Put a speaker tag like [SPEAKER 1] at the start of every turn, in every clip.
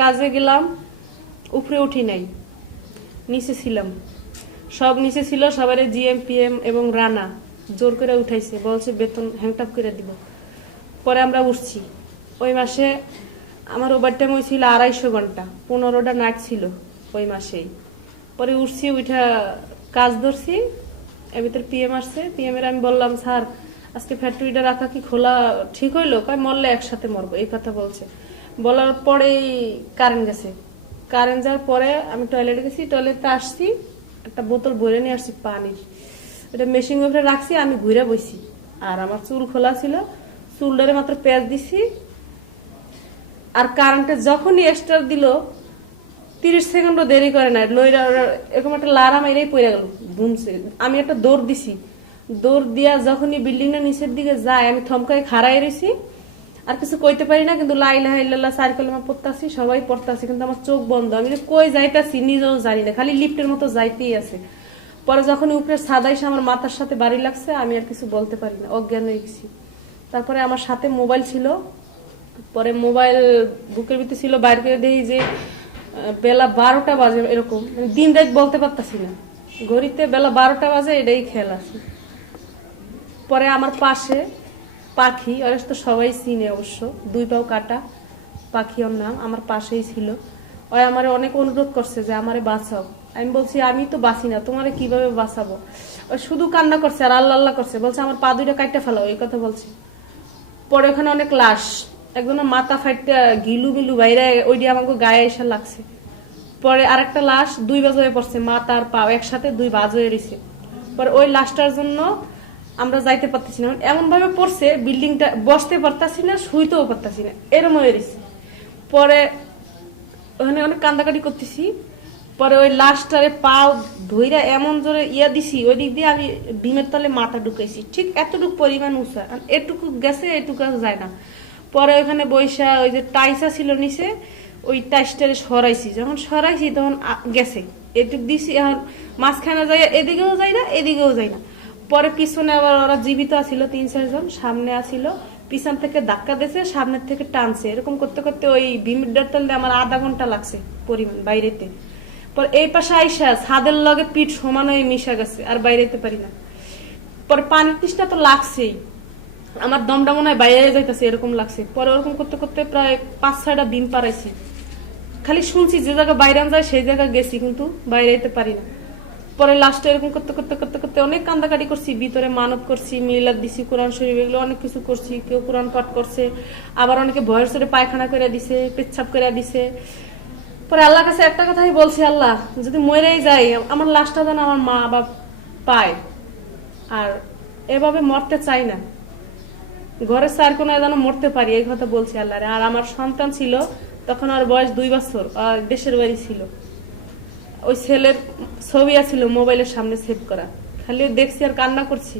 [SPEAKER 1] কাজে গেলাম, উপরে উঠি নাই, নিচে ছিলাম। সব নিচে ছিল সবার জিএম পিএম এবং রানা, জোর করে উঠাইছে, বলছে বেতন হ্যাংটাপ করে দিব। পরে আমরা উঠছি। ওই মাসে আমার ওভার টাইম হয়েছিল আড়াইশো ঘণ্টা, পনেরোটা নাইট ছিল ওই মাসেই। পরে উঠছি উঠা কাজ ধরছি, এর ভিতরে পিএম আসছে পিএম এর আমি বললাম, স্যার, আজকে ফ্যাক্টরিটা রাখা কি খোলা ঠিক হইল? কয়, মরলে একসাথে মরবো, এই কথা বলছে। বলার পরেই কারেন্ট গেছে। কারেন্ট যাওয়ার পরে আমি টয়লেটে গেছি টয়লেটে আসছি, একটা বোতল ভরে নিয়ে আসছি পানির। এটা মেশিন উপরে রাখছি, আমি ঘুরে বইছি। আর আমার চুল খোলা ছিল, চুলটারে মাত্র পেঁয়াজ দিছি। আর কারেন্টে যখনই এক্সট্রা দিল, তিরিশ সেকেন্ডও দেরি করে না লইরা এরকম একটা লারা মেরেই পড়ে গেল ধুমছে আমি একটা দৌড় দিছি। দৌড় দিয়া যখনই বিল্ডিংটা নিচের দিকে যায়, আমি থমকায় খাড়াই রয়েছি আর কিছু কইতে পারি না, কিন্তু লাইলা হাইল্লাহ সার কলমা পড়তাছি, সবাই পড়তাছি, কিন্তু আমার চোখ বন্ধ। আমি কই যাইতাছি নিজেও জানি না, খালি লিফটের মতো যাইতেই আছে। পরে যখন উপরে সাদাইসে আমার মাথার সাথে বাড়ি লাগছে, আমি আর কিছু বলতে পারি না, অজ্ঞান হয়ে গেছি। তারপরে আমার সাথে মোবাইল ছিল, পরে মোবাইল বুকের ভিতরে ছিল, বাইরে করে দেখি যে বেলা বারোটা বাজে এরকম। দিন রাত বলতে পারতাছি না। ঘড়িতে বেলা বারোটা বাজে, এটাই খেয়াল আছে। পরে আমার পাশে পাখি, ওরা তো সবাই চিনে অবশ্য। দুই পাও কাটা পাখি ওর নাম, আমার পাশেই ছিল। ওই আমার অনেক অনুরোধ করছে যে আমারে বাঁচাও। আমি বলছি, আমি তো বাঁচি না, তোমারে কীভাবে বাঁচাবো? ওই শুধু কান্না করছে আর আল্লাহ আল্লাহ করছে। বলছে, আমার পা দুইটা কাটতে ফেলো এই কথা বলছে। পরে ওখানে অনেক লাশ, একজনের মাথা ফাইটটা গিলু মিলু বাইরে, ওই ওইটি আমাকে গায়ে এসে লাগছে। পরে আরেকটা লাশ দুই বাজ হয়ে পড়ছে, মাথা আর পা একসাথে দুই বাজ হয়ে রয়েছে পরে ওই লাশটার জন্য আমরা যাইতে পারতেছি না। এমন ভাবে পড়ছে, বিল্ডিংটা বসতে পারতাছি না, শুইতেও পারতাছি না। এরম হয়ে রয়েছে পরে ওখানে অনেক কান্দাকাটি করতেছি। পরে ওই লাস্টারে পা ধইরা এমন জোরে ইয়া দিছি, ওই দিক দিয়ে আমি ডিমের তলে মাথা ঢুকাইছি। ঠিক এতটুকু পরিমাণ উঁচা। এটুকু গেছে, এটুকু যায় না। পরে ওখানে বৈশা ওই যে টাইসা ছিল নিচে, ওই টাইসটারে সরাইছি। যখন সরাইছি তখন গেছে। এটুক দিছি, এখন মাঝখানে যাই এদিকেও যাই না, এদিকেও যাই না। পরে পিছনে আবার ওরা জীবিত আছিল, তিন চারজন সামনে আসিল, পিছন থেকে ধাক্কা দিয়েছে, সামনের থেকে টানছে। এরকম করতে করতে ওই ভিমিডার তলে আমার আধা ঘণ্টা লাগছে পরিমাণ বাইরেতে। পর এই পাশে আইসা ছাদের লগে পিঠ সমান হয়ে মিশা গেছে, আর বাইরেতে পারি না। পরে পানির তৃষ্ণা তো লাগছেই। আমার দমটা মনে হয় বাইরে যাইতেছে, এরকম লাগছে। পরে ওরকম করতে করতে প্রায় পাঁচ, ছয়টা দিন পারাইছি খালি শুনছি যে জায়গা বাইরে যায় সেই জায়গা গেছি, কিন্তু বাইরে যেতে পারি না। পরে লাস্টে এরকম করতে করতে করতে করতে অনেক কান্দাকাটি করছি, ভিতরে মানত করছি মিলাদ দিছি, কোরআন শরীফ এগুলো অনেক কিছু করছি, কেউ কোরআন পাঠ করছে, আবার অনেকে ভয়ের সরে পায়খানা করে দিছে, পেচ্ছাপ করে দিছে। পরে আল্লাহর কাছে একটা কথাই বলছি, আল্লাহ, যদি মরেই যাই, আমার লাশটা যেন আমার মা বাপ পায়। আর এভাবে মরতে চাই না। ঘরের চার কোনায় যেন মরতে পারি, এই কথা বলছি আল্লাহরে। আর আমার সন্তান ছিল, তখন আর বয়স দুই বছর, আর দেশের বাড়ি ছিল। ওই ছেলের ছবি আছিল মোবাইলের সামনে সেভ করা। খালি দেখছি আর কান্না করছি।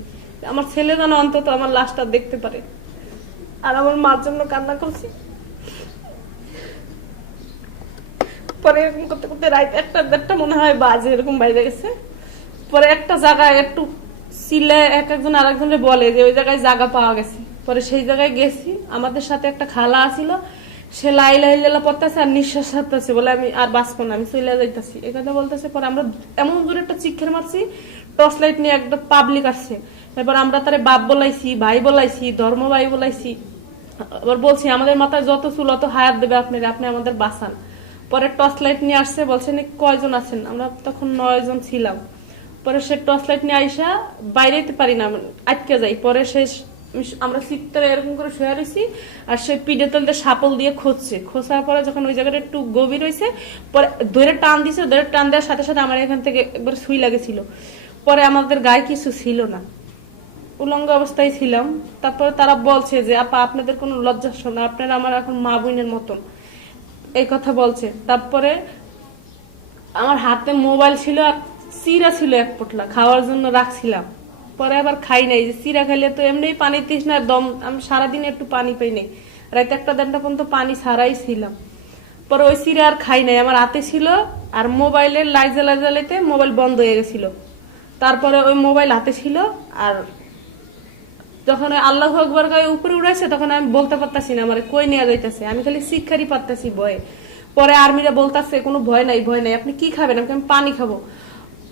[SPEAKER 1] আমার ছেলে যেন অন্তত আমার লাশটা দেখতে পারে। আর আমার মার জন্য কান্না করছি। পরে এরকম করতে করতে রাত একটা দেড়টা মনে হয় বাজে এরকম বাইরে গেছে। পরে একটা জায়গায় একটু সিলে এক একজন আরেকজনের বলে যে ওই জায়গায় জায়গা পাওয়া গেছে। পরে সেই জায়গায় গেছি। আমাদের সাথে একটা খালা আছিল। সে লাই লাই লাইলা পড়তেছে আর নিঃশ্বাস ছাড়তেছে বলে আমি আর বাঁচবো না, আমি চলে যাইতেছি। এই কথা বলতেছে, পরে আমরা এমন দূরে একটা চিক্ষের মারছি টর্চ লাইট নিয়ে একটা পাবলিক আসছে। এবার আমরা তারে বাপ বলাইছি, ভাই বলাইছি, ধর্ম ভাই বলাইছি। আবার বলছি, আমাদের মাথায় যত চুল, অত হায়াত দেবে আপনার আপনি আমাদের বাঁচান। পরে টর্চ লাইট নিয়ে আসছে বলছেন কয়জন আছেন? আমরা তখন নয়জন ছিলাম। পরে সে টর্চ লাইট নিয়ে আইসা বাইরে পারি না, আটকে যাই। পরে সে আমরা সিটটারে এরকম করে শুয়ে রয়েছি আর সে পিঠে তলতে সাপল দিয়ে খুঁজছে। খোঁচার পরে যখন ওই জায়গাটা একটু গভীর হয়েছে পরে ধরে টান দিছে, ধরে টান দেওয়ার সাথে সাথে আমার এখান থেকে একবার সুই লাগেছিল। পরে আমাদের গায়ে কিছু ছিল না। উলঙ্গ অবস্থায় ছিলাম। তারপরে তারা বলছে যে, আপা, আপনাদের কোনো লজ্জা শোনা আপনারা আমার এখন মা বোনের মতন। এই কথা বলছে। তারপরে আমার হাতে মোবাইল ছিল আর চিরা ছিল এক পোটলা। খাওয়ার জন্য রাখছিলাম। পরে আবার খাই নাই। যে চিরা খাইলে তো এমনি পানি তৃষ্ণার দম। আমি সারাদিন একটু পানি পাই নাই। রাতে একটা দেড়টা পর্যন্ত পানি ছাড়াই ছিলাম। পরে ওই চিরা আর খাই নাই। আমার হাতে ছিল আর মোবাইলের লাইট জ্বালা জ্বালাইতে মোবাইল বন্ধ হয়ে গেছিল। তারপরে ওই মোবাইল হাতে ছিল আর যখন ওই আল্লাহ আকবর গায়ে উপরে উড়াইছে, তখন আমি বলতে পারতাছি না, আমার কই নেওয়া যাইতেছে? আমি খালি শিক্ষারই পারতাছি বয়ে পরে আর্মিরা বলতাছে, কোনো ভয় নাই ভয় নাই। আপনি কি খাবেন? আমি পানি খাব।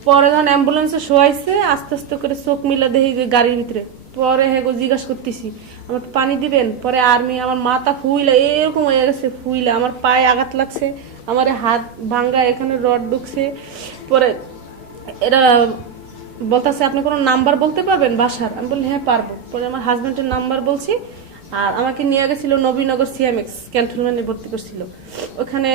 [SPEAKER 1] পরে যখন অ্যাম্বুলেন্সে শোয়াইছে, আস্তে আস্তে করে চোখ মিলা দেখি গাড়ির ভিতরে। পরে হ্যাঁ জিজ্ঞাসা করতেছি আমার পানি দিবেন? পরে আর্মি আমার মাথা ফুইলা, এরকম হয়ে গেছে, ফুইলা। আমার পায়ে আঘাত লাগছে, আমার হাত ভাঙ্গা, এখানে রড ঢুকছে। পরে এরা বলতেছে, আপনি কোনো নাম্বার বলতে পারবেন বাসার? আমি বললি হ্যাঁ পারব। পরে আমার হাজব্যান্ডের নাম্বার বলছি আর আমাকে নিয়ে গেছিল নবীনগর সিএমএক্স ক্যান্টনমেন্টে ভর্তি করছিল। ওখানে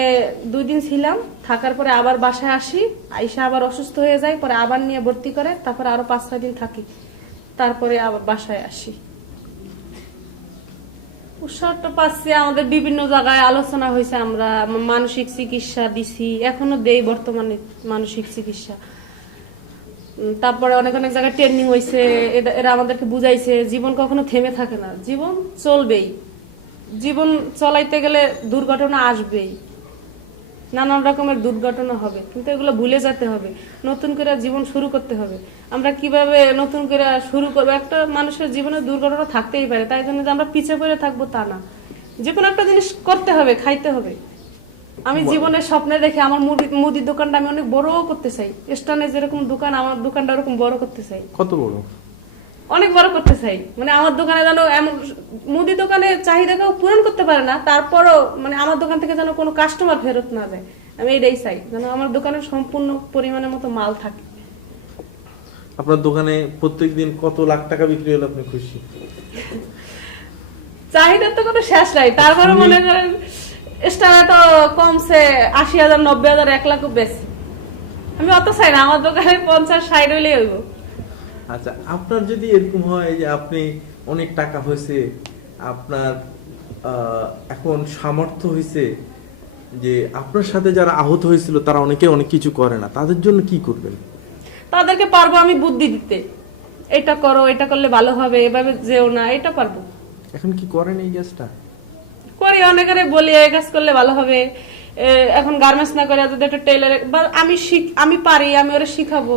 [SPEAKER 1] দুই দিন ছিলাম, থাকার পরে আবার বাসায় আসি, আইসা আবার অসুস্থ হয়ে যায়, পরে আবার নিয়ে ভর্তি করে, তারপরে আরও পাঁচ ছয় দিন থাকি, তারপরে আবার বাসায় আসি। উৎসাহটা পাচ্ছি, আমাদের বিভিন্ন জায়গায় আলোচনা হয়েছে, আমরা মানসিক চিকিৎসা দিছি, এখনও দেই বর্তমানে মানসিক চিকিৎসা। তারপরে অনেক অনেক জায়গায় ট্রেনিং হয়েছে এরা- আমাদেরকে বুঝাইছে, জীবন কখনো থেমে থাকে না। জীবন চলবেই। জীবন চলাইতে গেলে দুর্ঘটনা আসবেই। নানান রকমের দুর্ঘটনা হবে, কিন্তু এগুলো ভুলে যেতে হবে। নতুন করে জীবন শুরু করতে হবে। আমরা কীভাবে নতুন করে শুরু করব? একটা মানুষের জীবনে দুর্ঘটনা থাকতেই পারে, তাই জন্য যে আমরা পিছিয়ে পড়ে থাকব তা না। যে কোনো একটা জিনিস করতে হবে, খাইতে হবে। আমি জীবনের স্বপ্নে দেখে আমার মুদি- মুদির দোকানটা আমি অনেক বড় করতে চাই। স্টানে যেরকম দোকান আমার দোকানটা ওরকম বড় করতে চাই।
[SPEAKER 2] কত বড়?
[SPEAKER 1] অনেক বড় করতে চাই। মানে আমার দোকানে যেন এমন মুদি দোকানে চাহিদাকেও পূরণ করতে পারে না তারপরও মানে আমার দোকান থেকে যেন কোনো কাস্টমার ফেরত না যায়। আমি এটাই চাই যেন আমার দোকানে সম্পূর্ণ পরিমাণের মতো মাল থাকে।
[SPEAKER 2] আপনার দোকানে প্রত্যেকদিন কত লাখ টাকা বিক্রি হলে আপনি খুশি?
[SPEAKER 1] চাহিদার তো কোনো শেষ নাই তারপরে মনে করেন স্টারে তো কমছে আশি হাজার নব্বই হাজার এক লাখও বেশি। আমি অত চাই না আমার দোকানে পঞ্চাশ ষাট হইলেই হইব।
[SPEAKER 2] আচ্ছা আপনার যদি এরকম হয় যে আপনি অনেক টাকা হয়েছে আপনার এখন সামর্থ্য হয়েছে যে আপনার সাথে যারা আহত হয়েছিল তারা অনেকে অনেক কিছু করে না তাদের জন্য কি করবেন?
[SPEAKER 1] তাদেরকে পারব আমি বুদ্ধি দিতে। এটা করো এটা করলে ভালো হবে এভাবে যেও না এটা পারব।
[SPEAKER 2] এখন কি করেন এই কাজটা
[SPEAKER 1] করি অনেকেরে বলি, এই কাজ করলে ভালো হবে। এখন গার্মেন্টস না করে যদি একটা টেলারে বা আমি শিখ আমি পারি, আমি ওরা শিখাবো।